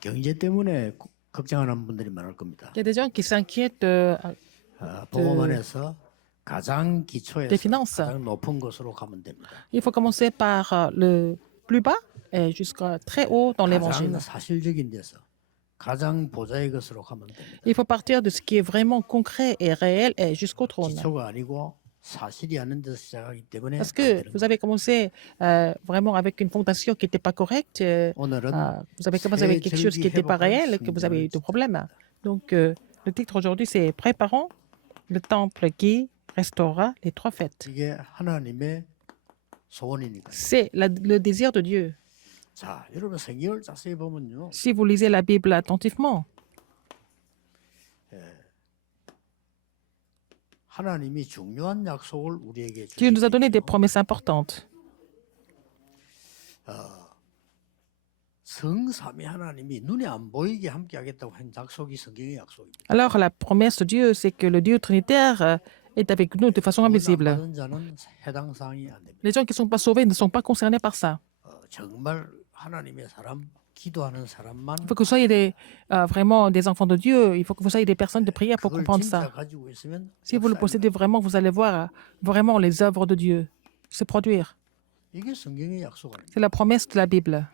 경제 때문에 걱정하는 분들이 많을 겁니다. Il y a des gens qui s'inquiètent 복음 안에서 가장 기초에서 des finances. 가장 높은 곳으로 가면 됩니다. Il faut commencer par le plus bas et jusqu'à très haut dans l'évangile. 가장 사실적인 데서 가장 보좌의 것으로 가면 됩니다. Il faut partir de ce qui est vraiment concret et réel et jusqu'au trône. 기초가 아니고 사실이 않는 데서 시작하기 때문에 Parce 안 que 되는 vous avez commencé vraiment avec une fondation qui n'était pas correcte. 오늘은 Vous avez commencé avec quelque chose qui n'était pas réel et que vous avez eu des problèmes. Donc, le titre aujourd'hui, c'est Préparons le temple qui restaurera les trois fêtes. 이게 하나님의 소원이니까. C'est le désir de Dieu. 자, 여러분 성경을 자세히 보면요. Si vous lisez la Bible attentivement, 하나님이 중요한 약속을 우리에게 Dieu nous a donné des 주시거든요. promesses importantes. 성삼위 하나님이 눈에 안 보이게 함께 하겠다고 한 약속이 성경의 약속입니다. Alors, la promesse de Dieu, c'est que le Dieu trinitaire est avec nous de façon 구원 안 invisible. 받은 자는 해당 사항이 안 됩니다. Les gens qui ne sont pas sauvés ne sont pas concernés par ça. 정말 하나님의 사람, 기도하는 사람만 Il faut que vous soyez vraiment des enfants de Dieu. Il faut que vous soyez des personnes de prière pour 그걸 comprendre 진짜 ça. 가지고 있으면 Si vous le possédez vraiment, vous allez voir vraiment les œuvres de Dieu se produire. 이게 성경의 약속 아닙니까? C'est la promesse de la Bible.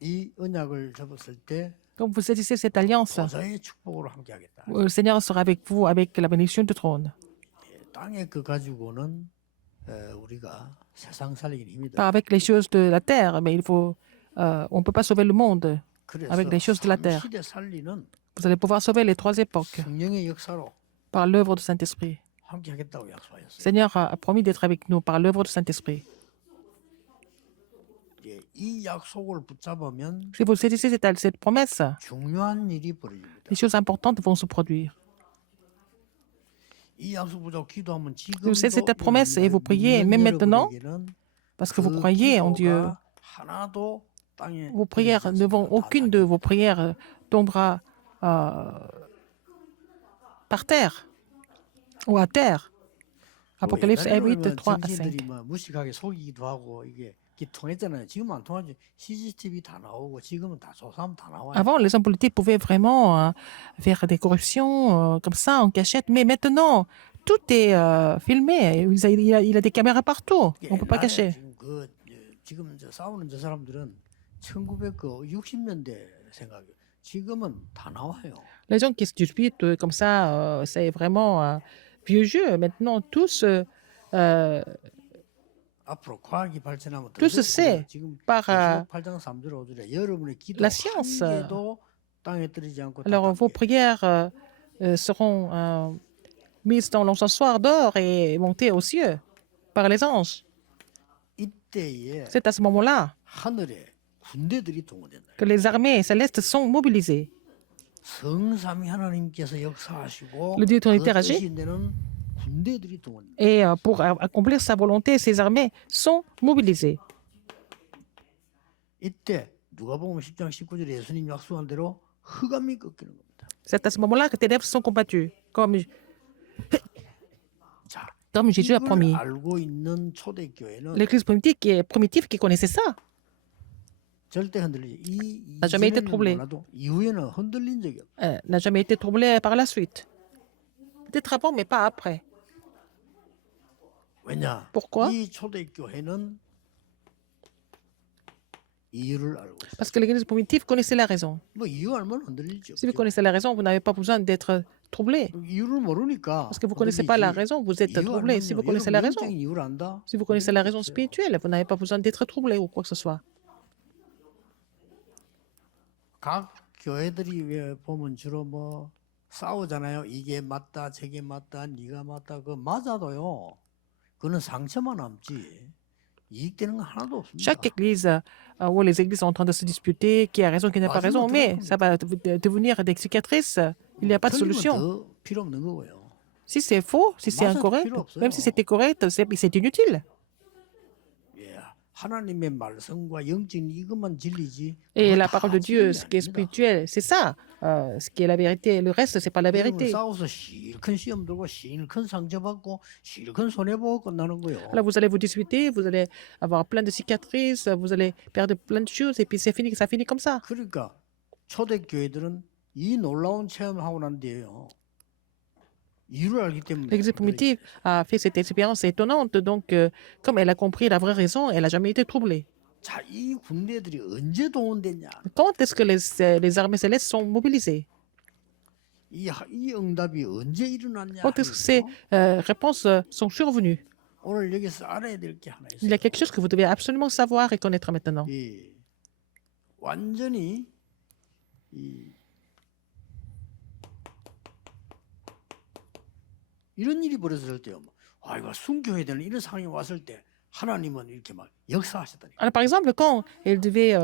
이 언약을 접었을 때 Quand vous saisissez cette alliance, 보좌의 축복으로 함께 하겠다. le Seigneur sera avec vous avec la bénédiction du trône. 땅의 그 가지고는 우리가 세상 살리기는 힘이 Pas 들어요. avec les choses de la terre, mais on ne peut pas sauver le monde 그래서 avec les choses de la terre. 시대 살리는 Vous allez pouvoir sauver les trois époques 성령의 역사로 par l'œuvre du Saint-Esprit. 함께 하겠다고 Le 약속하셨어요. Seigneur a promis d'être avec nous par l'œuvre du Saint-Esprit. 이 약속을 붙잡으면 Si vous saisissez cette promesse, 중요한 일이 벌어집니다. les choses importantes vont se produire. 이 약속 붙잡고 기도하면 Si vous saisissez cette 지금도 promesse et vous priez, même maintenant, parce que vous croyez en Dieu, 하나도 땅에 vos prières ne vont, aucune de vos prières tombera par terre ou à terre. Apocalypse 8, 3 à 5. 정신들이 뭐 무식하게 속이기도 하고 이게 통했잖아요. 지금 안 통하지. CCTV 다 나오고 지금은 다 조사하면 다 나와요. Avant, les hommes politiques pouvaient vraiment faire des corruptions comme ça, en cachette, mais maintenant, tout est filmé. Il a des caméras partout. On ne peut pas 옛날에 cacher. 지금 싸우는 저 사람들은 1960년대 생각이에요. 지금은 다 나와요. Les gens qui se disputent comme ça, c'est vraiment un vieux jeu. Maintenant, tous 앞으로 과학이 발전하면 더 Tout se 좋고요. sait 지금 par 8장 3절 5절에 여러분의 기도 la 한 science. 개도 땅에 떨어지지 않고 다 Alors, vos 닿게. prières seront mises dans l'encensoir d'or et montées aux cieux par les anges. 이때에 C'est à ce moment-là 하늘에 군대들이 동원된다. que les armées célestes sont mobilisées. 성삼위 하나님께서 역사하시고 Le Dieu 그 trinitaire agit. 뜻이 되는 군대들이 동원된다. Et pour accomplir sa volonté, ces armées sont mobilisées. 이때 누가복음 10장 19절에 예수님 약속한 대로 흑암이 꺾이는 겁니다. C'est à ce moment-là que tes lèvres sont combattues, 자, comme Jésus a 이걸 promis. 알고 있는 초대교회는 L'Église primitive qui connaissait ça 절대 흔들리지. 이 n'a jamais été 이전에는 troublé. 몰라도 이후에는 흔들린 적이 없어요. n'a jamais été troublée par la suite. Peut-être avant, mais pas après. 왜냐? Pourquoi? 이 초대교회는 이유를 알고 있어요. Parce que l'Église primitive connaissait la raison. 뭐 이유 알면 흔들리죠. Si vous connaissez la raison, vous n'avez pas besoin d'être troublé. 이유를 모르니까 Parce que vous ne connaissez pas la 흔들리지. raison, vous êtes 이유 troublé. Si vous 알면요. connaissez la 여러분 raison, 영적인 이유를 안다. si vous connaissez la raison 없어요. spirituelle, vous n'avez pas besoin d'être troublé ou quoi que ce soit. 각 교회들이 왜 보면 주로 뭐 싸우잖아요. 이게 맞다, 저게 맞다, 네가 맞다. 그 맞아도요. 그는 상처만 남지. 이익되는 건 하나도 없습니다. Chaque église, où les églises sont en train de se disputer, qui a raison, qui n'a pas raison, mais ça va devenir des cicatrices. Il n'y a pas de 틀리면 solution. 더 필요 없는 거고요. Si c'est faux, si c'est 맞아도 incorrect, 필요 없어요. même si c'était correct, c'est inutile. 예, 하나님의 말씀과 영적인 이것만 진리지. Et 그거 la 다 parole de Dieu, 진리 ce qui est 아닙니다. spirituel, c'est ça, ce qui est la vérité. Le reste, c'est pas la 여러분 vérité. 싸워서 실컷 시험 들고 실컷 상처받고 실컷 손해보고 끝나는 거예요. Alors vous allez vous disputer, vous allez avoir plein de cicatrices, vous allez perdre plein de choses, et puis c'est fini, ça finit comme ça. 그러니까 초대교회들은 이 놀라운 체험을 하고 난 뒤에요. 이유를 알기 때문에 L'Église primitive a fait cette expérience étonnante, donc comme elle a compris la vraie raison, elle n'a jamais été troublée. 자, 이 군대들이 언제 동원됐냐? Quand est-ce que les armées célestes sont mobilisées? 이 응답이 언제 일어났냐? Quand est-ce que ces 하면요. réponses sont survenues? 오늘 여기서 알아야 될 게 하나 Il y a 있어요. quelque chose que vous devez absolument savoir et connaître maintenant. 이 완전히 이 이런 일이 벌어졌을 때요. 아, 이거 순교해야 되는 이런 상황이 왔을 때 하나님은 이렇게 막 역사하셨다니. Alors, par exemple, quand elle devait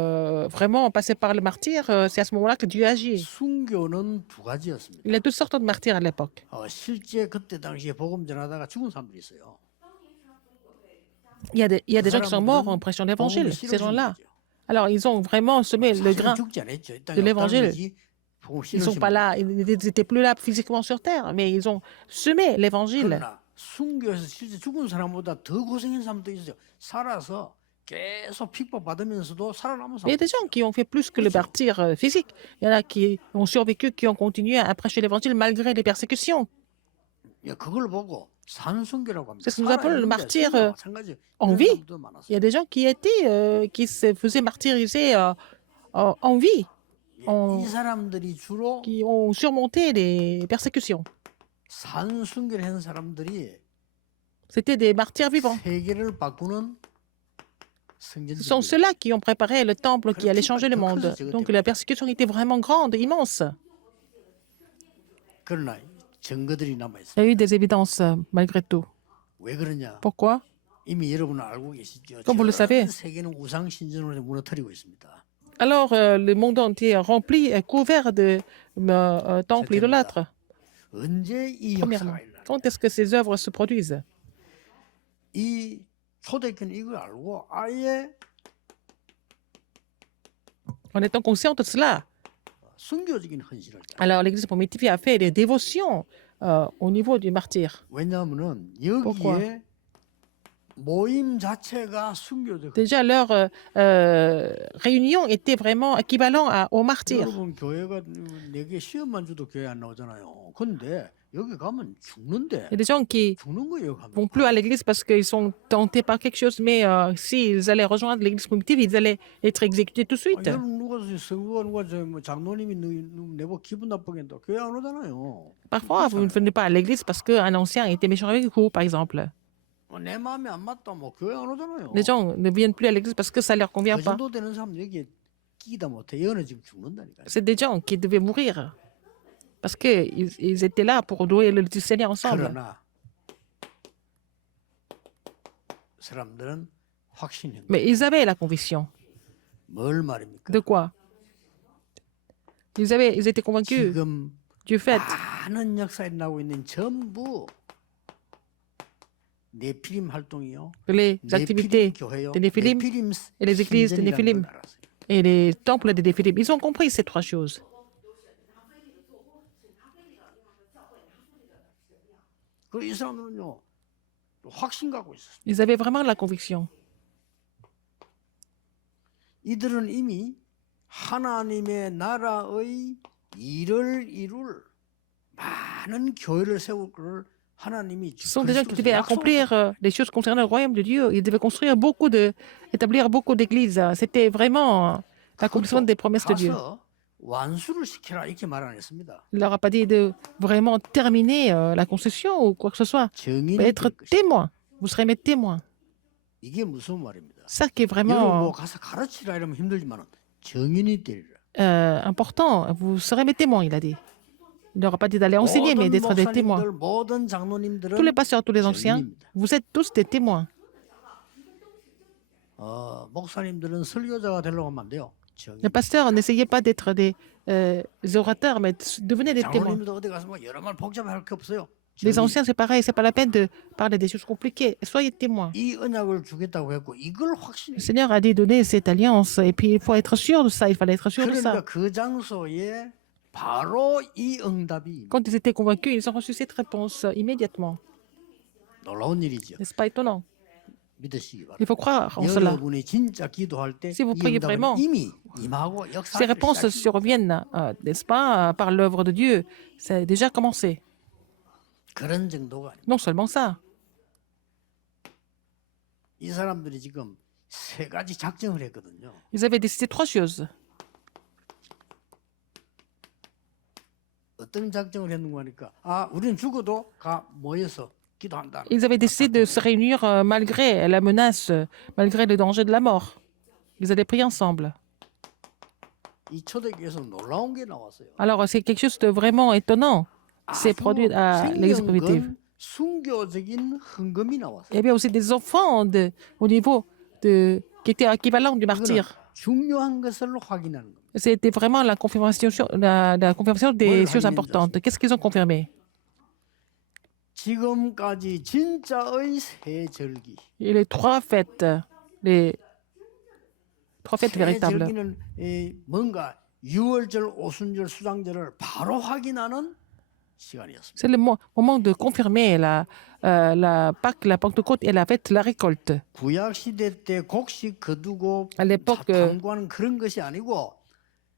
vraiment passer par le martyr, c'est à ce moment-là que Dieu agit. 순교는 두 가지였습니다. Il y a toutes sortes de martyrs à l'époque. 실제 그때 당시에 복음 전하다가 죽은 사람들이 있어요. Il y a des gens qui sont morts en prêchant l'évangile, ces gens-là. Alors, ils ont vraiment semé le grain 죽지 않았죠. de l'évangile. 복음 Ils sont pas là, ils n'étaient plus là physiquement sur terre, mais ils ont semé l'évangile. 그러나 순교에서 실제 죽은 사람보다 더 고생한 사람도 있어요. 살아서 계속 핍박받으면서도 살아남은 Il y a 사람. des gens qui ont fait plus que le martyr physique. Il y en a qui ont survécu, qui ont continué à prêcher l'évangile malgré les persécutions. 그걸 보고 산순교라고 합니다. C'est ce que nous appelons le martyr 마찬가지. en vie. Il y a des gens qui étaient, qui se faisaient martyriser en vie, 이 사람들이 주로 qui ont surmonté les persécutions. 산순교를 한 사람들이 C'était des martyrs vivants. 세계를 바꾸는 성전들. Ce sont ceux-là qui ont préparé le temple qui allait changer le monde. Donc la persécution était vraiment grande, immense. 그러나 증거들이 남아 있어요. Il y a eu des évidences malgré tout. 왜 그러냐? Pourquoi? 이미 여러분은 알고 계시죠. Comme vous le savez. 전 세계는 우상 신전으로 무너뜨리고 있습니다. Alors le monde entier est rempli, est couvert de temples idolâtres. 언제 이 Premièrement, 역사가 일어나? quand est-ce que ces œuvres se produisent? 이 초대교회는 이걸 알고 아예 En étant conscient de cela, 순교적인 헌신을 했다. alors l'Église primitive a fait des dévotions au niveau du martyr. 왜냐하면은 Pourquoi? 여기에 모임 자체가 순교적. Déjà, leur réunion était vraiment équivalent au martyr. 여러분 교회가 내게 시험만 줘도 교회 안 나오잖아요. 근데 여기 가면 죽는데 Il y a des gens qui 죽는 거예요. 가면. vont plus à l'église parce qu'ils sont tentés par quelque chose, mais s'ils allaient rejoindre l'église primitive, ils allaient être exécutés tout de suite. 여러분 누가 성부가 누가 뭐 장로님이 내보 기분 나쁘게 한다. 교회 안 오잖아요. Parfois, vous ne venez pas à l'église parce qu'un ancien était méchant avec vous, par exemple. 내 마음에 안 맞다. 뭐 교회 안 오잖아요. Les gens ne viennent plus à l'église parce que ça ne leur convient 그 pas. 정도 되는 사람 여기 끼다 못해. 얘는 지금 죽는다니까. C'est des gens qui devaient mourir parce qu'ils étaient là pour louer le Seigneur ensemble. 그러나 사람들은 확신했는데 Mais ils avaient la conviction. 뭘 말입니까? De quoi? Ils étaient convaincus 지금 du fait 많은 역사에 나오고 있는 전부 네피림 활동이요. que les activités 교회요. des Néphilim et les églises des Néphilim et les temples des Néphilim, ils ont compris ces trois choses. 이 사람들은요 확신 갖고 있었어요. Ils avaient vraiment la conviction. 이들은 이미 하나님의 나라의 일을 이룰 많은 교회를 세울 것을 하나님이 Ce sont des gens qui devaient 그리스도에서 accomplir les choses concernant le royaume de Dieu. Ils devaient construire établir beaucoup d'églises. C'était vraiment l'accomplissement des promesses de Dieu. 가서 완수를 시켜라 이렇게 말 안 했습니다. Il ne leur a pas dit de vraiment terminer la construction ou quoi que ce soit. 증인이 Mais être 될 것이다. témoin. Vous serez mes témoins. 이게 무슨 말입니다. Ça qui est 여러분 뭐 vraiment 가서 가르치라 이러면 힘들지만 증인이 되리라. important. Vous serez mes témoins, il a dit. Il ne leur a pas dit d'aller enseigner, mais 모든 d'être des témoins. 목사님들, 모든 장로님들은 Tous les pasteurs, tous les anciens, 증인입니다. vous êtes tous des témoins. 목사님들은 설교자가 되려고 하면 안 돼요. 증인. Les pasteurs, n'essayez pas d'être des orateurs, mais devenez des témoins. 장로님도 어디 가서 뭐 여러 말 복잡할 게 없어요. Les 증인. anciens, c'est pareil, c'est pas la peine de parler des choses compliquées. Soyez témoins. 이 언약을 주겠다고 했고 이걸 Le 확신해. Seigneur a dit donner cette alliance, et puis il faut être sûr de ça, il fallait être sûr de ça. 그러니까 그 장소에 바로 이 응답이 Quand ils étaient convaincus, ils ont reçu cette réponse immédiatement. 놀라운 일이죠. N'est-ce pas étonnant? 믿으시기 Il faut 바랍니다. croire en cela. 여러분이 진짜 기도할 때 Si vous 이 priez 응답은 vraiment, 이미 임하고 ces 역사를 réponses 시작합니다. surviennent, n'est-ce pas, par l'œuvre de Dieu. C'est déjà commencé. 그런 정도가 아닙니다. Non seulement ça. 이 사람들이 지금 세 가지 작정을 했거든요. Ils avaient décidé trois choses. 어떤 작정을 했는가 하니까 우리는 죽어도 가 모여서 기도한다. Ils avaient décidé de se réunir malgré la menace, malgré le danger de la mort. Ils allaient prier ensemble. 이 초대교회에서 놀라운 게 나왔어요. Alors, c'est quelque chose de vraiment étonnant. C'est produit à l'église primitive. 생명건 순교적인 헌금이 나왔어요. Il y avait aussi des offrandes au niveau qui étaient équivalentes du 이거는 martyr. 중요한 것을 확인하는 겁니다. C'était vraiment la confirmation, la confirmation des choses importantes. Qu'est-ce qu'ils ont confirmé? 지금까지 진짜의 새 절기. Et les trois fêtes 새 véritables. 절기는 뭔가 유월절, 오순절, 수장절을 바로 확인하는 시간이었습니다. C'est le moment de confirmer la Pâque, la Pentecôte et la fête de la récolte. 구약 시대 때 곡식 거두고 À l'époque 탐구하는 그런 것이 아니고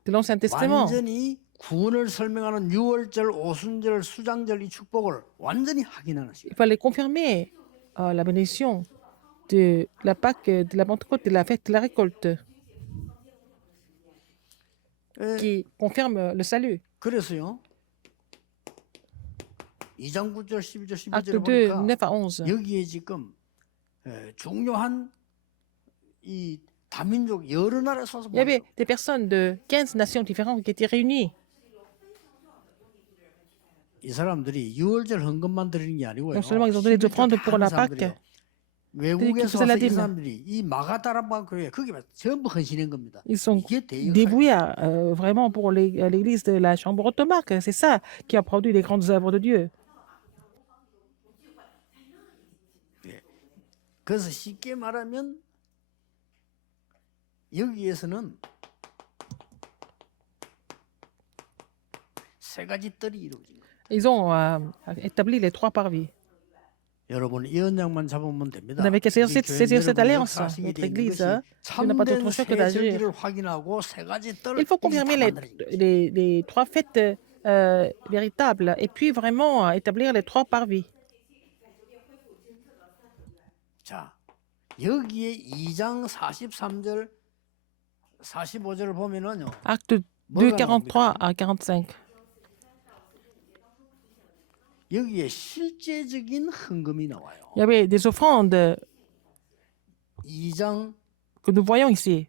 de l'Ancien Testament, 완전히 구원을 설명하는 유월절, 오순절, 수장절 이 축복을 완전히 확인하는 시간. il fallait confirmer la bénédiction de la Pâque, de la Pentecôte et de la fête de la récolte, qui confirme le salut. 그래서요. 2장 9절, 12절, Acte 11절에 2, 보니까 9 à 11. 여기에 지금 중요한 이 다민족 여러 나라에서 Il y avait des personnes de 15 nations différentes qui étaient réunies. 이 사람들이 유월절 헌금만 드리는 게 아니고요. Non seulement ils ont donné des offrandes pour la Pâque, 외국에서 faisaient la 와서 이 dîme. 사람들이 이 마가다라 교회 거기 전부 헌신한 겁니다. Ils sont 이게 대역사예요. dévoués vraiment pour l'église de la Chambre ottomane. C'est ça qui a produit les grandes œuvres de Dieu. 그래서 쉽게 말하면 여기에서는 세 가지 뜰이 이루어진 거예요. Ils ont établi les trois parvis. 여러분 이 언약만 잡으면 됩니다. Vous n'avez qu'à saisir 우리 교회는 cette 여러분의 alliance. 역사식이 Notre 돼 있는 église 것이 n'a pas d'autre 참된 choix que 새 d'agir. 절기를 확인하고 세 가지 뜰을 Il faut 이게 다 confirmer 만들어진 거예요. les trois fêtes véritables et puis vraiment établir les trois parvis. 자, 여기에 2장 43절, 45절을 보면은요. Acte 2, 43 à 45. 여기에 실제적인 헌금이 나와요. Il y avait des offrandes 2장, que nous voyons ici.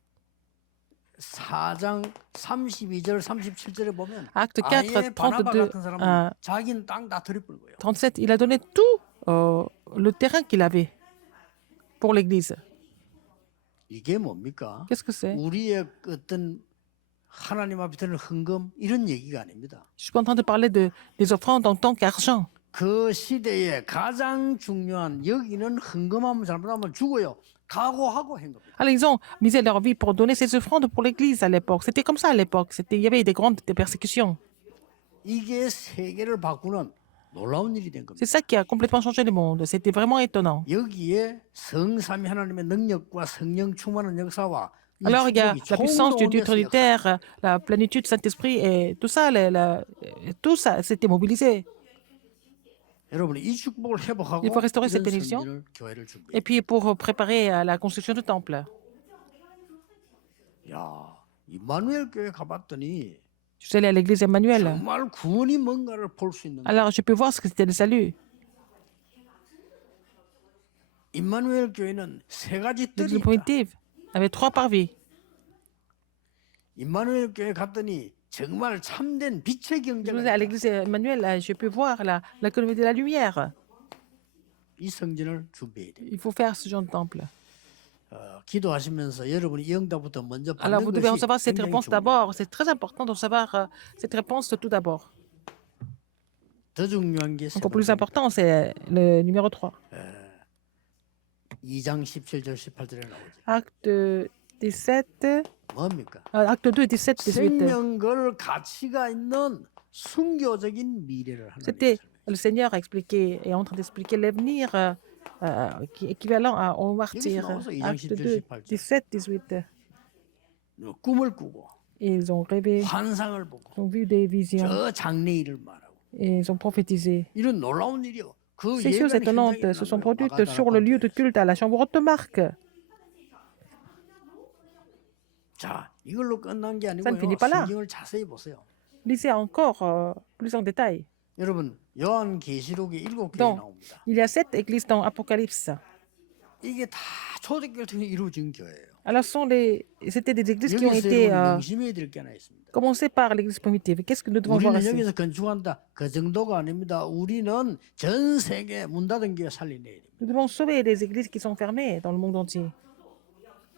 4장 32절, 37절에 보면 Acte 4, 아예 바나바 32 같은 사람은 à 자기는 땅 다 드려버린 거예요. 37. Il a donné tout le terrain qu'il avait pour l'église. 이게 뭡니까? Qu'est-ce que c'est? 우리의 어떤 하나님 앞에 드는 헌금 이런 얘기가 아닙니다. Je suis pas en train de parler des offrandes en tant qu'argent. 그 시대에 가장 중요한 여기는 헌금하면 잘못하면 죽어요. 각오하고 한 겁니다. Alors, ils ont misé leur vie pour donner ces offrandes pour l'église à l'époque. C'était comme ça à l'époque. Il y avait des grandes persécutions. 이게 세계를 바꾸는 놀라운 일이 된 겁니다. C'est ça qui a complètement changé le monde. C'était vraiment étonnant. 여기에 성삼위 하나님의 능력과 성령 충만한 역사와 이 Alors, il y a 축복이 la puissance du Dieu 총동원돼서 역사. trinitaire, la plénitude du Saint-Esprit et tout ça, tout ça, c'était mobilisé. 여러분 이 축복을 회복하고 Il faut restaurer cette 이런 bénédiction. 성전을 교회를 준비해. Et puis, pour préparer la construction du temple. 야, 임마누엘 교회 가봤더니 Je suis allé à l'église Emmanuel. 정말 구원이 뭔가를 볼 수 있는. Alors, je peux voir ce que c'était le salut. 임마누엘 교회는 세 가지 뜰이 L'église 있다. primitive avait trois parvis. 임마누엘 교회 갔더니 정말 참된 빛의 Je 경제가 suis à 있다. l'église Emmanuel, je peux voir l'économie de la lumière. 이 성전을 준비해야 돼. Il faut faire ce genre de temple. 기도하시면서 여러분이 이 응답부터 먼저 Alors, vous 받는 devez 것이 recevoir cette 굉장히 réponse 중요해요. d'abord. C'est très important de recevoir cette réponse tout d'abord. 더 중요한 게 세 Encore plus 번째. important, c'est le numéro 3. 2장 17절 18절에 나오죠. Acte 17, 뭡니까? acte 2, 17, 18. 생명걸 가치가 있는 순교적인 미래를 하나님. C'était, le Seigneur a expliqué, est en train d'expliquer l'avenir qui est équivalent aux 여기서 martyrs. 나와서 2장 Acte 17, 2, 18절. 17, 18. 꿈을 꾸고 Et ils ont rêvé, 환상을 보고 ils ont vu des visions, 저 장래일을 말하고 et ils ont prophétisé. 이런 놀라운 일이요. 그 Ces choses 예배하는 étonnantes 현장에 se sont 일어난 거예요. produites sur le lieu de 마가다락방에서. culte à la chambre haute de Marc. 자, 이걸로 끝난 게 Ça ne 아니고요. finit pas là. 성경을 자세히 보세요. Lisez encore plus en détail. 여러분, 요한계시록에 7개 Donc, 나옵니다. il y a 7 églises dans Apocalypse. 이게 다 초대교회 통해 이루어진 교회예요. Alors, c'était des églises qui ont 여기서 été 여러분 명심해야 될 게 하나 있습니다. commencées par l'église primitive. Qu'est-ce que nous devons voir 우리는 ici? 여기서 건축한다. 그 정도가 아닙니다. 우리는 전 세계 문 닫은 교회 살려내야 됩니다. Nous devons sauver les églises qui sont fermées dans le monde entier.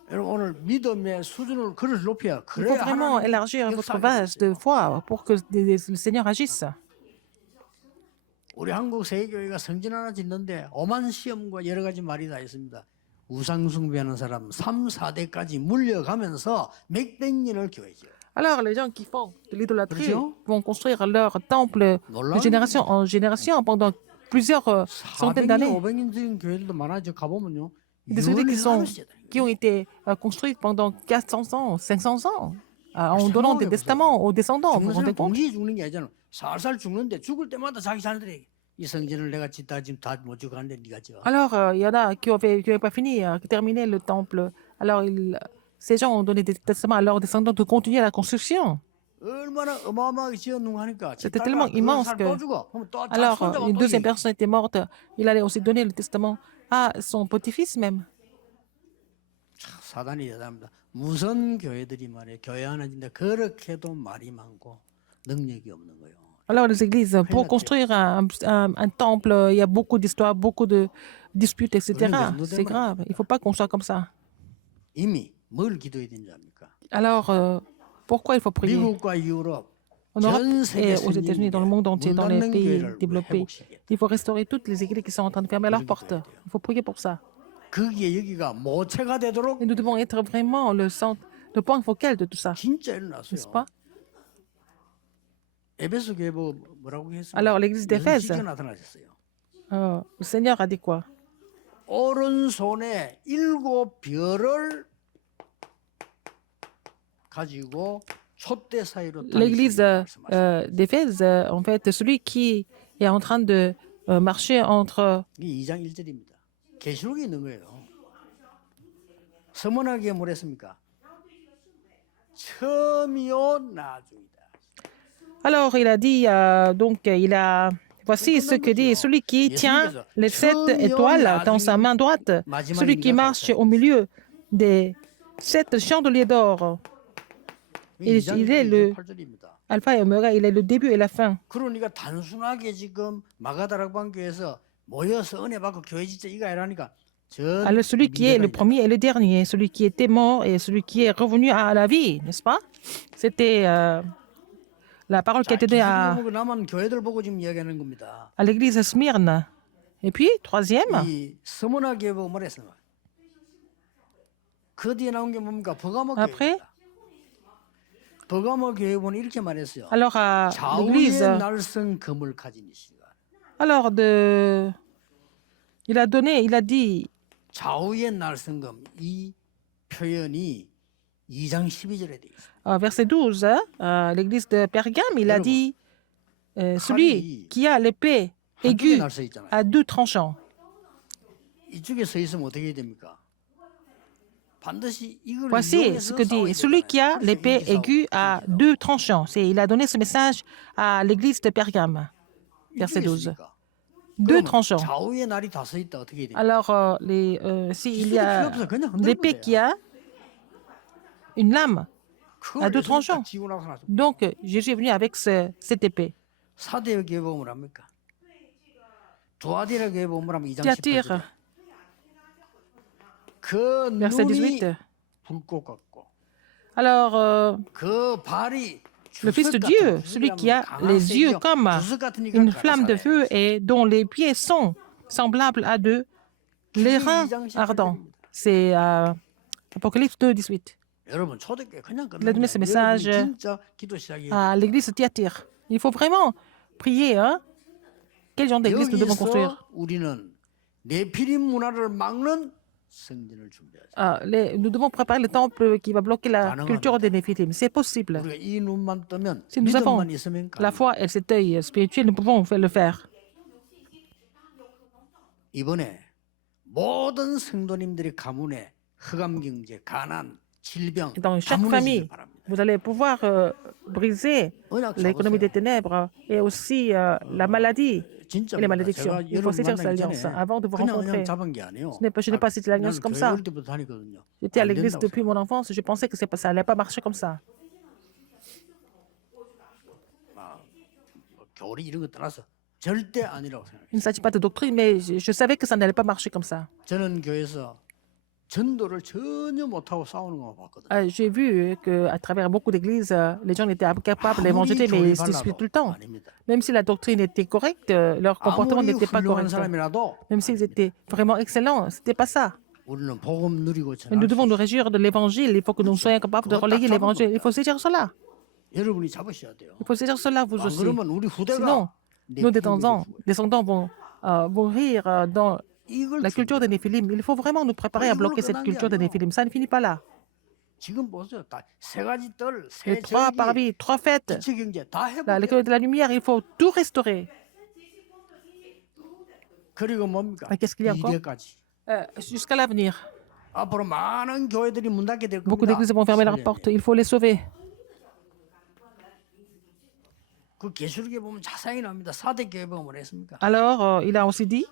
여러분 오늘 믿음의 수준을 그릇 높여야 Il faut 그래야 vraiment 하나님이 élargir votre 역사하게 vase de 되어요. foi pour que le Seigneur agisse. 우리 한국 세계교회가 성전 하나 짓는데 오만 시험과 여러 가지 말이 다 있습니다. 우상숭배하는 사람 3, 4대까지 물려가면서 몇백 년을 교회 지어요. Alors, les gens qui font de l'idolâtrie 그렇죠? vont construire leur temple de 놀라운 génération en génération pendant plusieurs centaines 400년, d'années. 500년 된 교회들도 많아져 가보면요. Des églises 유언을 qui ont été construites pendant 400 ans, 500 ans, en c'est donnant bon, des vous testaments aux descendants. Vous 죽는 vous rendez 사람 compte? 동시에 죽는 게 아니잖아. 살살 죽는데 죽을 때마다 자기 자녀들에게 이 성전을 내가 짓다 지금 다 못 지고 가는데 네가 지어. Alors, il y en a qui n'avaient pas fini, qui terminaient le temple. Alors, ces gens ont donné des testaments à leurs descendants de continuer la construction. 얼마나 어마어마하게 지었는가 하니까 C'était tellement immense que... 또 죽어. 그럼 또 Alors, 손자가 une 또 deuxième 얘기해. personne était morte. Il allait aussi donner le testament à son petit-fils même. 사단이 대단합니다. 무슨 교회들이 말이에요. 교회 하나 짓는데 그렇게도 말이 많고 능력이 없는 거예요. Alors, les églises, pour construire un temple, il y a beaucoup d'histoires, beaucoup de disputes, etc. C'est grave. Il ne faut pas qu'on soit comme ça. 이미 뭘 기도해야 되는지 압니까? Alors, pourquoi il faut prier? 미국과 유럽, En Europe 전 세계 et aux États-Unis, dans le monde entier, 문 dans les 닫는 pays 교회를 développés, 회복시켜야 돼. il faut restaurer toutes les églises qui sont en train de fermer leurs portes. Il faut prier pour ça. 그게 여기가 모체가 되도록 Et nous devons être vraiment le centre, le point focal de tout ça, 진짜 n'est-ce 일어났어요. pas? 에베소 교회 뭐라고 했습니까? Alors, l'église 무슨 d'Éphèse, 직접 나타나셨어요. le Seigneur a dit quoi? 오른손에 7별을 가지고 촛대 사이로 L'église 다니시는 d'Éphèse, en fait, celui qui est en train de marcher entre... 이게 2장 1절입니다. 계시록에 있는 거예요. 서문하기에 뭘 했습니까? 처음이요 나중이다. Alors, il a dit, voici ce que dit celui qui tient les 7 étoiles dans sa main droite, celui qui marche au milieu des 7 chandeliers d'or. 이게 2장 il est le- 8절입니다. Alpha et Oméga, il est le début et la fin. 그러니까 단순하게 지금 마가다락방 교회에서 모여서 은혜 받고 교회 짓자 이거 아니라니까. 전 Alors, celui qui est le 미래가 premier et le dernier, celui qui était mort et celui qui est revenu à la vie, n'est-ce pas? C'était la parole qui a été donnée 기술이 남은 교회들 보고 지금 이야기하는 겁니다. à l'église Smyrne. Et puis, troisième, 이 서문화 교회 보고 뭐랬습니까? 그 뒤에 나온 게 뭡니까? 버가모 Après? 교회입니다. 버가모 교회 보면 이렇게 말했어요. alors à l'église, 좌우의 날성 금을 가진 이시가. alors il a dit, 좌우의 날성금 이 표현이 2장 12절에 돼 있어요. verset 12, l'église de Pergame, il a dit, celui qui a l'épée 한쪽에 aiguë 날서 있잖아요. à 2 tranchants. 이쪽에 서 있으면 어떻게 해야 됩니까? 반드시 이걸 Voici 이용해서 ce que dit 싸워야 celui qui a 되잖아요. l'épée 그래서 aiguë à 2 tranchants. Il a donné ce message à l'église de Pergame, verset 이쪽에 12. 있으니까. 2 그러면 tranchants. 좌우의 날이 다 서 있다 어떻게 해야 됩니까? Alors, s'il y a l'épée qui a une lame, 그걸 à 2 예수님이 딱 tranchants. 쥐고 나타났어. Donc Jésus est venu avec cette épée. 사대 교회 보면 합니까? 두아디라 교회 보면 하면 2장 Thyatire, 18절. 그 verset 눈이 18. 불꽃 같고 Alors, 그 발이 le Fils de Dieu, celui qui a les yeux comme une flamme de feu et dont les pieds sont semblables à les reins ardents. C'est Apocalypse 2, 18. 여러분 초대교회 그냥 Il a donné ce message 진짜 기도 시작이에요. à l'église de Thyatire. Il faut vraiment prier. Hein? Quel genre d'église nous devons construire? 여기서 우리는 네피림 문화를 막는 성전을 준비하자. Nous devons préparer le temple qui va bloquer la culture des Néphilim. C'est possible. 우리가 이 눈만 뜨면 Si nous avons 믿음만 있으면 la 가능. foi et cet œil spirituel, nous pouvons le faire. 이번에 모든 성도님들의 가문에 흑암 경제, 가난, 질병 Dans 다 chaque 무너지길 famille, 바랍니다. vous allez pouvoir briser 언약 l'économie des 잡으세요. ténèbres et aussi la maladie 진짜 et les malédictions. 제가 Il faut 여러분 saisir cette 만나기 alliance 전에 avant de vous 그냥 rencontrer. 잡은 게 아니에요. Je n'ai pas cité l'alliance comme 교회 ça. 올 때부터 다니거든요. J'étais à 안 l'église 된다고 depuis mon enfance. Je pensais que ça n'allait pas marcher comme ça. 교리 이런 거 떠나서 절대 아니라고 생각해요. Il ne s'agit pas de doctrine, mais je savais que ça n'allait pas marcher comme ça. 저는 교회에서 전도를 전혀 못하고 싸우는 거 봤거든요. J'ai vu qu'à travers beaucoup d'églises, les gens étaient incapables 아무리 d'évangéliser, mais 교리 ils se disputent tout le temps. 아닙니다. Même si la doctrine était correcte, leur comportement 아무리 n'était pas 훌륭한 correct. 사람이라도 Même s'ils étaient vraiment excellents, ce n'était pas ça. 우리는 복음 누리고 Mais nous 전할 수 devons nous 있어요. réjouir de l'évangile. Il faut que nous soyons capables de relayer l'évangile. Il faut saisir cela. 여러분이 잡으셔야 돼요. Il faut saisir cela, vous 안 aussi. 그러면 우리 Sinon, 후대가 nos descendants vont mourir dans 이걸 la culture des Néphilim. Il faut vraiment nous préparer à bloquer cette culture des Néphilim. Ça ne finit pas là. 지금 보세요. 다 세 가지 뜰, 세 Les trois 절기, parvis, trois fêtes, 지체 경제 다 l'école 해보세요. de la lumière, il faut tout restaurer. 그리고 뭡니까? Qu'est-ce qu'il y a encore? 미래까지. Jusqu'à l'avenir. 앞으로 많은 교회들이 문 닫게 될 Beaucoup 겁니다. d'églises vont fermer leurs portes. Il faut les sauver. 그 계시록에 보면 자세히 나옵니다. 4대 교회 보면 했습니까? Alors, il a aussi dit,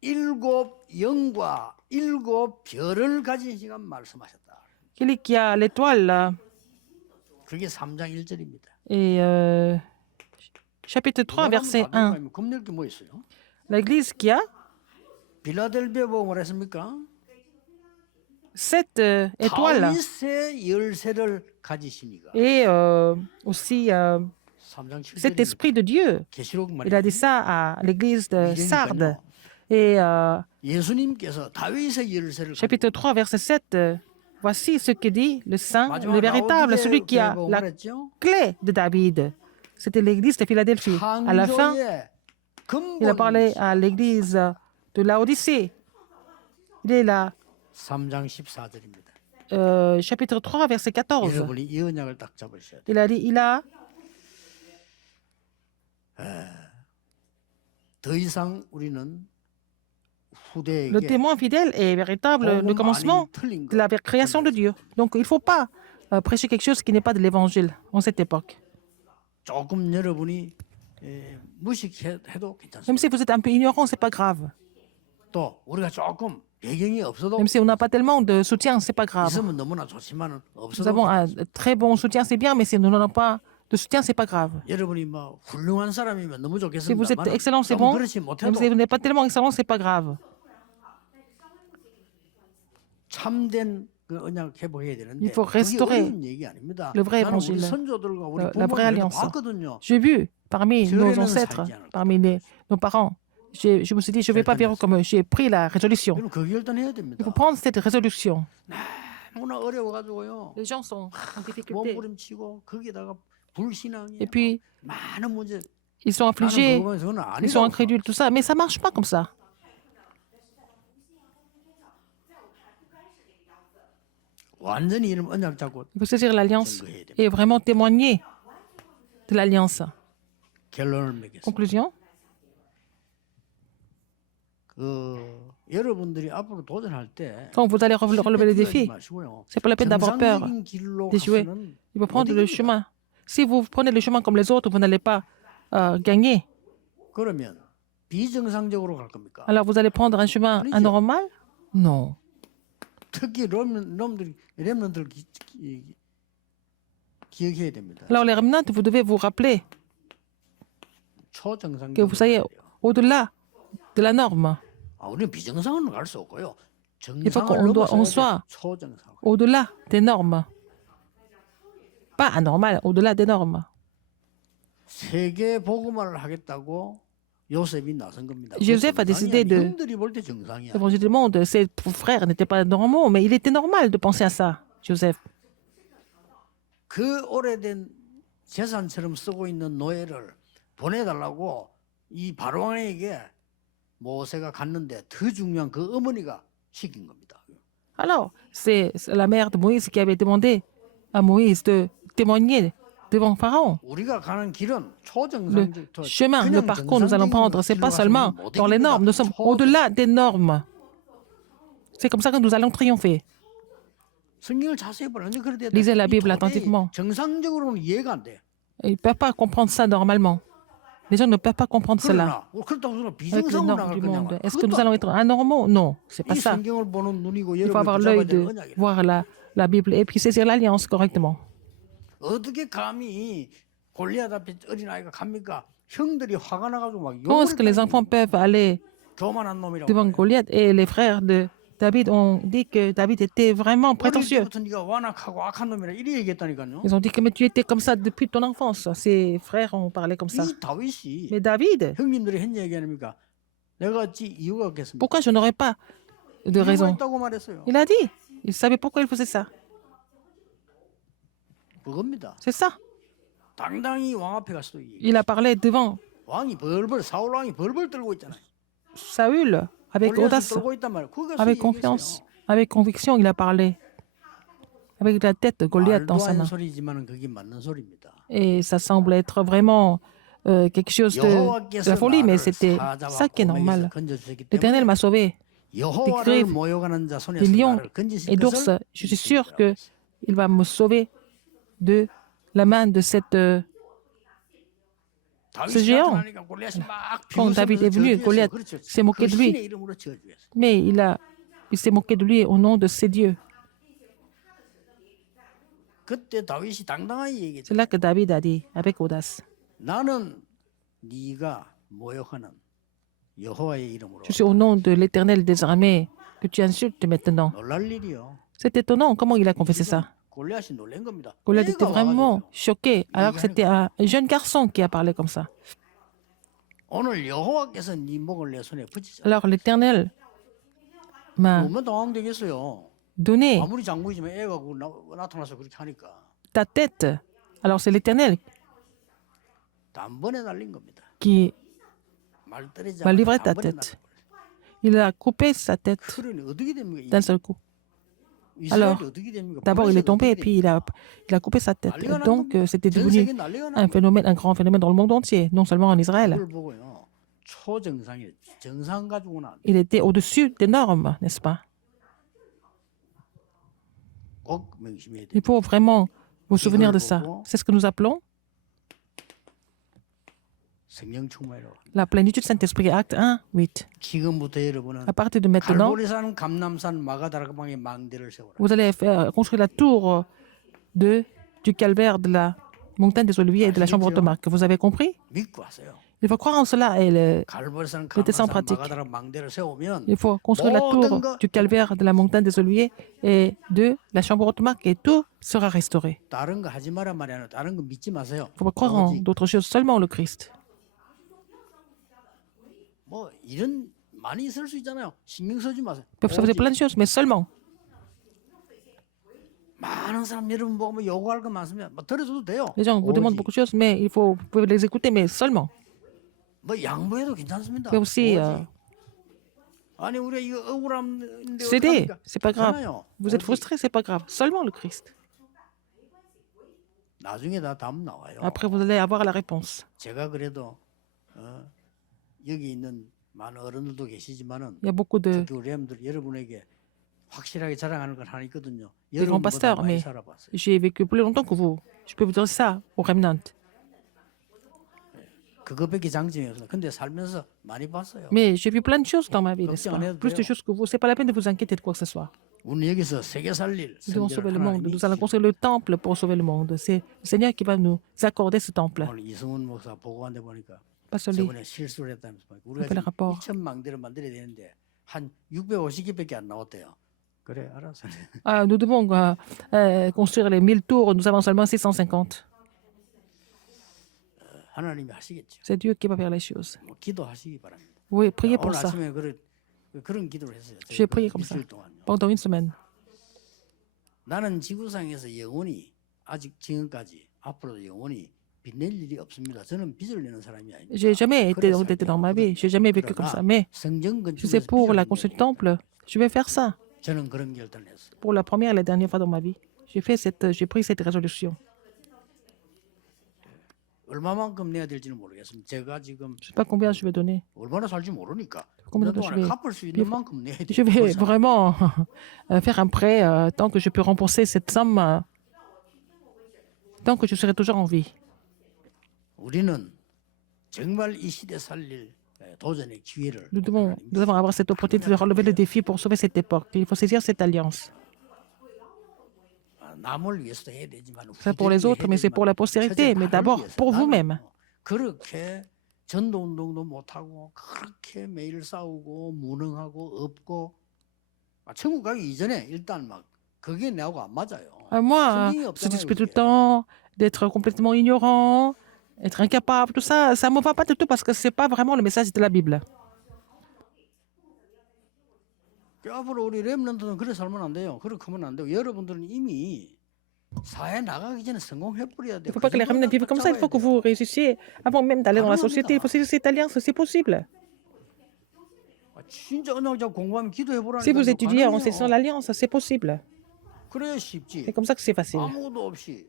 일곱 영과 일곱 별을 가진 시간 말씀하셨다. qu'il y a l'étoile 그게 3장 1절입니다. et chapitre 3, verset 1. 겁낼 게 뭐 있어요? L'église qui a 빌라델비아 보면 했습니까? 7 étoiles 다윗의 열쇠를 가지시니까. et aussi 3장 7절. cet esprit de Dieu. 계시록 Il a dit 말이에요. ça à l'église de Sardes. Et 예수님께서 다윗의 열쇠를 chapitre 3, verset 7, voici ce que dit le saint, le 마지막 véritable, celui qui a 라오디게 la 보면 했죠? clé de David. C'était l'église de Philadelphie. À la fin, 창조의 il a parlé 근본 à l'église de Laodicée. Il est là, 3장 14절입니다. chapitre 3, verset 14. 여러분이 이 언약을 딱 잡으셔야 돼요. Il a dit, il a 더 이상 우리는 le 후대에게 témoin fidèle et véritable, le commencement de la création de Dieu. Donc, il ne faut pas prêcher quelque chose qui n'est pas de l'évangile en cette époque. 조금 여러분이 무식해도 괜찮습니다. Même si vous êtes un peu ignorant, ce n'est pas grave. 또 우리가 조금 배경이 없어도 Même si on n'a pas tellement de soutien, ce n'est pas grave. 있으면 너무나 좋지만은 Nous 없어도 avons un très bon soutien, c'est bien, mais si nous n'en avons pas de soutien, ce n'est pas grave. 여러분이 뭐 훌륭한 사람이면 너무 Si vous êtes 좋겠습니다만 excellent, c'est 좀 bon. 그렇지 Même 못해도 si vous n'êtes pas tellement excellent, ce n'est pas grave. 참된 그 언약 회복해야 되는데 Il faut 그게 restaurer 어려운 얘기 아닙니다. le vrai 나는 우리 évangile, 선조들과 우리 la vraie 부모를 alliance. 봤거든요. J'ai vu parmi nos Sereine ancêtres, 살지 않을까. parmi nos parents, je me suis dit, je ne vais pas vivre comme eux. J'ai pris la résolution. 여러분 그 결단해야 Il 됩니다. faut prendre cette résolution. 너무나 어려워가지고요. Les gens sont en difficulté. 몸부림치고 거기다가 불신앙이 Et puis, 많은 문제. ils sont affligés, 나는 그거 보면서 그건 ils sont 아니라고 incrédules, tout ça. Mais ça ne marche pas comme ça. 완전히 이런 언약 잡고 Il faut saisir l'alliance et vraiment témoigner de l'alliance. 결론을 맺겠습니다. Conclusion, 그 여러분들이 앞으로 도전할 때 quand vous allez relever le défi, 마시고요. c'est pas la peine d'avoir peur 정상적인 길로 d'échouer. 가서는 Il faut prendre 못 le 이깁니다. chemin. Si vous prenez le chemin comme les autres, vous n'allez pas gagner. 그러면 비정상적으로 갈 겁니까? Alors vous allez prendre un chemin anormal? Non. 특히 렘넌들 기억해야 됩니다. Alors les remnants, vous devez vous rappeler que 초정상적으로 vous soyez au-delà de la norme, 아, 우리는 비정상으로 갈 수 없고요. Il faut qu'on 정상을 on 넘어서야 soit 초정상. au-delà des normes. Pas anormal, au-delà des normes. 세계 복음화를 하겠다고 요셉이 나선 겁니다. Joseph a décidé de 형들이 볼 때 정상이야. l'évangile du monde. Ses frères n'étaient pas normaux, mais il était normal de penser à ça, Joseph. 그 오래된 재산처럼 쓰고 있는 노예를 보내달라고 이 바로왕에게 모세가 갔는데 더 중요한 그 어머니가 시킨 겁니다. Alors, c'est la mère de Moïse qui avait demandé à Moïse de témoigner devant Pharaon. 우리가 가는 길은 Le 초정상적, chemin, le 그냥 parcours que nous allons 정상적인 prendre, c'est 길로 pas 가서 seulement 못 dans les 이깁니다. normes, nous sommes au-delà des normes. C'est comme ça que nous allons triompher. 성경을 자세히 보면 그런데 Lisez la Bible attentivement. 정상적으로는 이해가 안 돼. Ils ne peuvent pas comprendre ça normalement. Les gens ne peuvent pas comprendre cela. 그러나 그렇다고 해서 Avec les 비정상으로 normes 나갈 du 거냐? monde. Est-ce que nous allons être anormaux? Non, c'est pas 이 ça. 성경을 보는 눈이고 Il faut avoir 여러분이 l'œil 붙잡아야 될 de 언약이라. voir la Bible et puis saisir l'alliance correctement. 어떻게 감히 골리앗 앞에 어린아이가 갑니까? 형들이 화가 나가지고 막 Comment est-ce que les enfants peuvent aller 교만한 놈이라고. devant Goliath et les frères de David ont dit que David était vraiment 어릴 prétentieux. 때부터 네가 완악하고 악한 놈이라 이래 얘기했다니까요. Ils ont dit que mais tu étais comme ça depuis ton enfance. Ses frères ont parlé comme ça. 이 다윗이 Mais David, 형님들이 했냐 얘기 아닙니까? 내가 어찌 이유가 없겠습니까? pourquoi je n'aurais pas de 이유가 raison? 있다고 말했어요. Il a dit. Il savait pourquoi il faisait ça. 그겁니다. C'est ça. 당당히 왕 앞에 가서 얘기. Il a parlé devant 왕이 벌벌 사울 왕이 벌벌 떨고 있잖아요. Saül avec 골리앗을 audace, 떨고 있단 말이에요. 그거 가서 avec 얘기했어요. confiance, avec conviction. Il a parlé avec la tête de Goliath dans 말도 sa 안 main. 소리지만은 그게 맞는 소리입니다. Et ça semble être vraiment quelque chose de la folie, mais c'était ça qui est normal. L'Éternel m'a sauvé 여호와를 griffes, 모욕하는 자 des 손에서 lions 나를 건지실 et d'ours. 것을 Je suis sûr qu'il va me sauver de la main de cette... ce géant. Quand David est venu, Goliath s'est moqué de lui. Mais il s'est moqué de lui au nom de ses dieux. 그때 다윗이 당당하게 얘기했죠. C'est là que David a dit, avec audace, 나는 네가 모욕하는 여호와의 이름으로 je suis au nom de l'Éternel des armées que tu insultes maintenant. 놀랄 일이요. C'est étonnant, comment il a confessé ça? 골리앗이 놀란 겁니다. Goliath était 애가 vraiment 와가지고 choqué, alors que c'était un jeune garçon qui a parlé comme ça. 오늘 여호와께서 네 목을 내 손에 붙이자. Alors l'Éternel m'a 얼마나 당황되겠어요. donné 아무리 장군이지만 애가 나타나서 그렇게 하니까 ta tête. Alors c'est l'Éternel 단번에 날린 겁니다. qui 말 떨어지자 m'a livré ta tête. Il a coupé sa tête 그러니 어떻게 됩니까? d'un seul coup. 이스라엘이 Alors, 어떻게 됩니까? D'abord, il est tombé et puis il a coupé sa tête. Donc, c'était devenu un phénomène, un grand phénomène dans le monde entier, non seulement en Israël. 그걸 보고요. 초정상이 정상 가지고는 안 돼. Il était au-dessus des normes, n'est-ce pas? 꼭 명심해야 돼. Il faut vraiment vous souvenir de ça. C'est ce que nous appelons 성령 충만이라고. la plénitude Saint-Esprit, acte 1, 8. 지금부터 여러분은 À partir de maintenant, 갈보리산 감남산 마가다락방에 망대를 세워라. vous allez construire la tour du calvaire de la montagne des Oliviers et de la chambre automarque. Vous avez compris? 믿고 하세요. Il faut croire en cela et 갈보리산 mettez ça en 감남산 pratique. 마가다락 망대를 세우면 Il faut construire la tour du calvaire de la montagne des Oliviers et de la chambre automarque et tout sera restauré. 다른 거 하지 마란 말이 아니라 다른 거 믿지 마세요. Il faut pas croire en 오직 d'autres choses, seulement le Christ. 뭐 이런 많이 있을 수 있잖아요. 신경 쓰지 마세요. Ils peuvent sauver 오직 plein de choses, mais seulement. 많은 사람 여러분 보고 뭐 요구할 거 많으면 뭐 들어줘도 돼요. Les gens vous demandent 오직 beaucoup de choses, mais vous pouvez les écouter, mais seulement. 뭐 양보해도 괜찮습니다. Vous pouvez aussi 오직. 아니 우리 이거 억울한데 céder, 어떡합니까? c'est pas grave. 괜찮아요. Vous êtes 오직 frustré, c'est pas grave. Seulement le Christ. 나중에 다 답 나와요. Après, vous allez avoir la réponse. 제가 그래도 여기 있는 많은 어른들도 계시지만은 Il y a beaucoup de 특히 우리 여러분들 여러분에게 확실하게 자랑하는 걸 하나 있거든요. grands 여러분보다 pasteurs, 많이 mais 살아봤어요. j'ai vécu plus longtemps que vous. Je peux vous dire ça au remnant. 그것밖에 장점이 없어요. 근데 살면서 많이 봤어요. Mais j'ai vu plein de choses dans ma vie, n'est-ce 걱정 안 pas? 해도 Plus de 돼요. choses que vous. C'est pas la peine de vous inquiéter de quoi que ce soit. 우리는 여기서 세계 살릴 Nous devons sauver le monde. 하나님이 Nous allons construire le temple pour sauver le monde. C'est le Seigneur qui va nous accorder ce temple. 오늘 이승훈 목사 보고한데 보니까 Pas seulement. 저번에 실수를 했다면서 우리가 appelle 지금 rapport. 2천 망대를 만들어야 되는데 한 650개밖에 안 나왔대요. 그래 알았어. Ah, nous devons construire les 1000 tours. Nous avons seulement 650. 하나님이 하시겠죠. C'est Dieu qui va faire les choses. 뭐 기도하시기 바랍니다. Oui, priez pour 오늘 ça. 아침에 그런 기도를 했어요. J'ai prié comme ça 일주일 동안요. pendant une semaine. 나는 지구상에서 영원히 아직 지금까지 앞으로도 영원히 빚낼 일이 없습니다. 저는 빚을 내는 사람이 아닙니다. J'ai jamais été 그래서 endetté dans ma vie. 살게 J'ai jamais vécu 없거든요. comme ça. 그러나 Mais 성전 je sais 건축에서 pour 빚을 la 낸 construction du 거예요. temple, je vais faire ça. 저는 그런 결단을 했어요. Pour la première et la dernière fois dans ma vie, j'ai pris cette résolution. 얼마만큼 내야 될지는 모르겠습니다. 제가 지금 Je sais pas combien je vais donner. 얼마나 살지 모르니까 Combien 그 de temps je 동안에 vais 갚을 수 있는 만큼 내야 Je vais 돼요. vraiment faire un prêt tant que je peux rembourser cette somme, tant que je serai toujours en vie. 우리는 정말 이 시대 살릴 도전의 기회를 Nous devons avoir cette opportunité de relever le défi pour sauver cette époque. Il faut saisir cette alliance. 남을 위해서도 해야 되지만 C'est pour les autres, mais c'est pour la postérité, mais d'abord pour vous-même. 그렇게 전도 운동도 못하고 그렇게 매일 싸우고 무능하고 없고 천국 가기 이전에 일단 막 그게 내하고 안 맞아요. Moi, se disputer tout le temps, d'être complètement ignorant, être incapable, tout ça, ça ne me va pas du tout parce que ce n'est pas vraiment le message de la Bible. 앞으로 우리 렘넌트는 그래 살면 안 돼요. 그렇게 하면 안 돼요. 여러분들은 이미 사회 나가기 전에 성공해 버려야 돼요. Il ne faut pas que les remnants vivent comme ça. Il faut que vous réussissiez avant même d'aller dans la société. Il faut saisir cette alliance, c'est possible. 진짜 언약적 공부하면 기도해 보라니까. Si vous étudiez en saisissant l'alliance, c'est possible. 그래야 쉽지. C'est comme ça que c'est facile. 아무것도 없이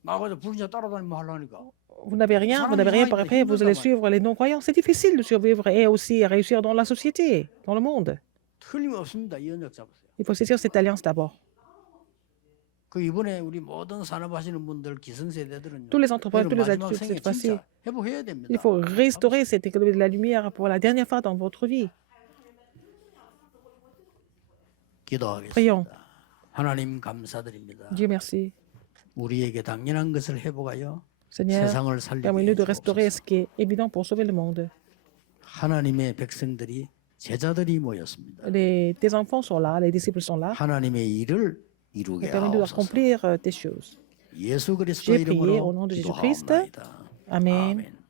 나가서 불신자 따라다니면 하려니까. Vous n'avez rien préparé, vous allez suivre les non-croyants. C'est difficile de survivre et aussi réussir dans la société, dans le monde. 틀림없습니다. 이 언약 잡으세요. Il faut saisir cette alliance d'abord. 그 이번에 우리 모든 산업하시는 분들 기성세대들은요. Tous les entrepreneurs, tous les 마지막 adultes, 생에 cette fois-ci, 진짜 회복해야 됩니다. il faut restaurer cette économie de la lumière pour la dernière fois dans votre vie. 기도하겠습니다. Prions. 하나님 감사드립니다. Dieu merci. 우리에게 당연한 것을 회복하여 Seigneur, 세상을 살리게 permets-nous de restaurer 해주옵소서. ce qui est évident pour sauver le monde. 하나님의 백성들이 제자들이 모였습니다. Tes enfants sont là, les disciples sont là. 하나님의 일을 이루게 Permets-nous de 하옵소서. accomplir tes choses. 예수 그리스도 J'ai prié 이름으로 au nom de Jésus-Christ. 기도하옵나이다. Amen. 아멘.